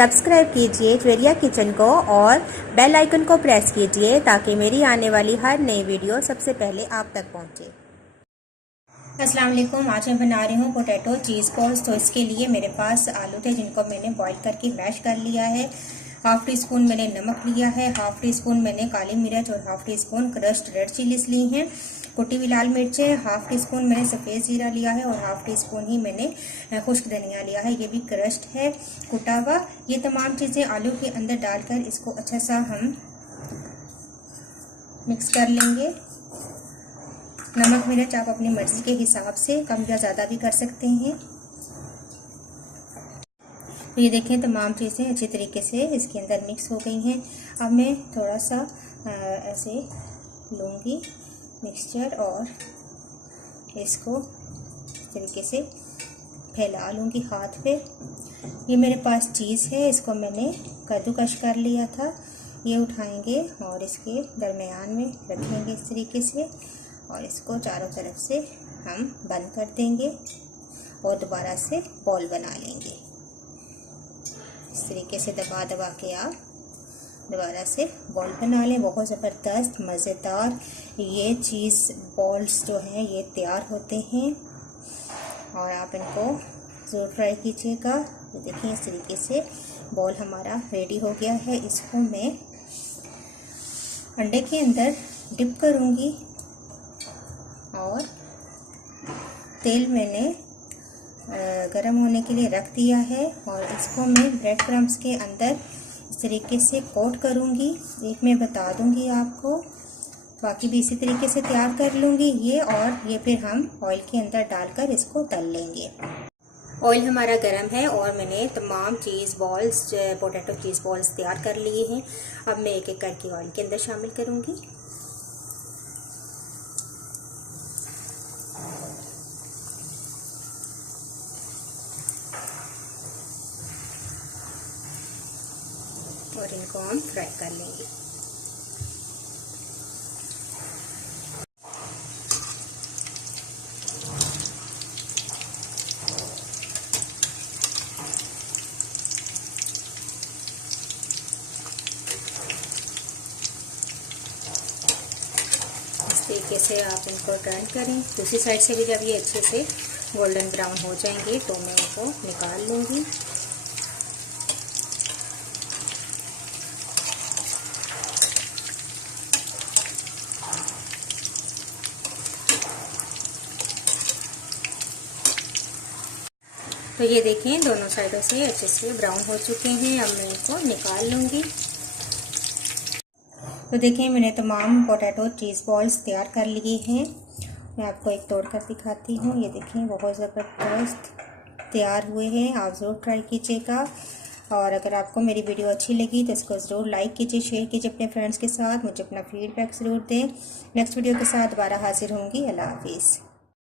Subscribe कीजिए Javeria kitchen को और बेल आइकन को प्रेस कीजिए ताकि मेरी आने वाली हर नई वीडियो सबसे पहले आप तक पहुंचे। अस्सलाम वालेकुम। आज मैं बना रही हूँ पोटैटो चीज़ बॉल्स। तो इसके लिए मेरे पास आलू थे जिनको मैंने बॉईल करके मैश कर लिया है। हाफ टी स्पून मैंने नमक लिया है, हाफ टी स्पून मैंने काली मिर्च और half teaspoon crushed red chillies ली हैं। कुटी हुई लाल मिर्च है, हाफ टी स्पून मैंने सफ़ेद जीरा लिया है और हाफ टी स्पून ही मैंने खुश्क धनिया लिया है, ये भी क्रश्ड है कुटा हुआ। ये तमाम चीज़ें आलू के अंदर डालकर इसको अच्छा सा हम मिक्स कर लेंगे। नमक मिर्च आप अपनी मर्जी के हिसाब से कम या ज़्यादा भी कर सकते हैं। तो ये देखें तमाम चीज़ें अच्छी तरीके से इसके अंदर मिक्स हो गई हैं। अब मैं थोड़ा सा ऐसे लूँगी मिक्सचर और इसको इस तरीके से फैला लूँगी हाथ पे। ये मेरे पास चीज़ है, इसको मैंने कद्दूकश कर लिया था। ये उठाएंगे और इसके दरमियान में रखेंगे इस तरीके से और इसको चारों तरफ से हम बंद कर देंगे और दोबारा से बॉल बना लेंगे। इस तरीके से दबा दबा के आप दोबारा से बॉल बना लें। बहुत ज़बरदस्त मज़ेदार ये चीज़ बॉल्स जो हैं ये तैयार होते हैं और आप इनको ज़रूर ट्राई कीजिएगा। ये देखिए इस तरीके से बॉल हमारा रेडी हो गया है। इसको मैं अंडे के अंदर डिप करूँगी और तेल मैंने गरम होने के लिए रख दिया है और इसको मैं ब्रेड क्रम्स के अंदर इस तरीके से कोट करूँगी। एक मैं बता दूँगी आपको, बाकी भी इसी तरीके से तैयार कर लूँगी ये। और ये फिर हम ऑयल के अंदर डालकर इसको तल लेंगे। ऑयल हमारा गरम है और मैंने तमाम चीज़ बॉल्स पोटैटो चीज़ बॉल्स तैयार कर लिए हैं। अब मैं एक एक करके ऑयल के अंदर शामिल करूँगी। और इनको हम फ्राई कर लेंगे। इस तरीके से आप इनको टर्न करें। दूसरी साइड से भी जब ये अच्छे से गोल्डन ब्राउन हो जाएंगे तो मैं इनको निकाल लूँगी। तो ये देखें दोनों साइडों से अच्छे से ब्राउन हो चुके हैं। अब मैं इनको निकाल लूँगी। तो देखें मैंने तमाम पोटैटो चीज़ बॉल्स तैयार कर लिए हैं। मैं आपको एक तोड़ कर दिखाती हूँ। ये देखें बहुत ज़बरदस्त तैयार हुए हैं। आप ज़रूर ट्राई कीजिएगा और अगर आपको मेरी वीडियो अच्छी लगी तो इसको ज़रूर लाइक कीजिए, शेयर कीजिए अपने फ्रेंड्स के साथ। मुझे अपना फीडबैक ज़रूर दें। नेक्स्ट वीडियो के साथ दोबारा हाजिर होंगी। अल्लाह हाफिज़।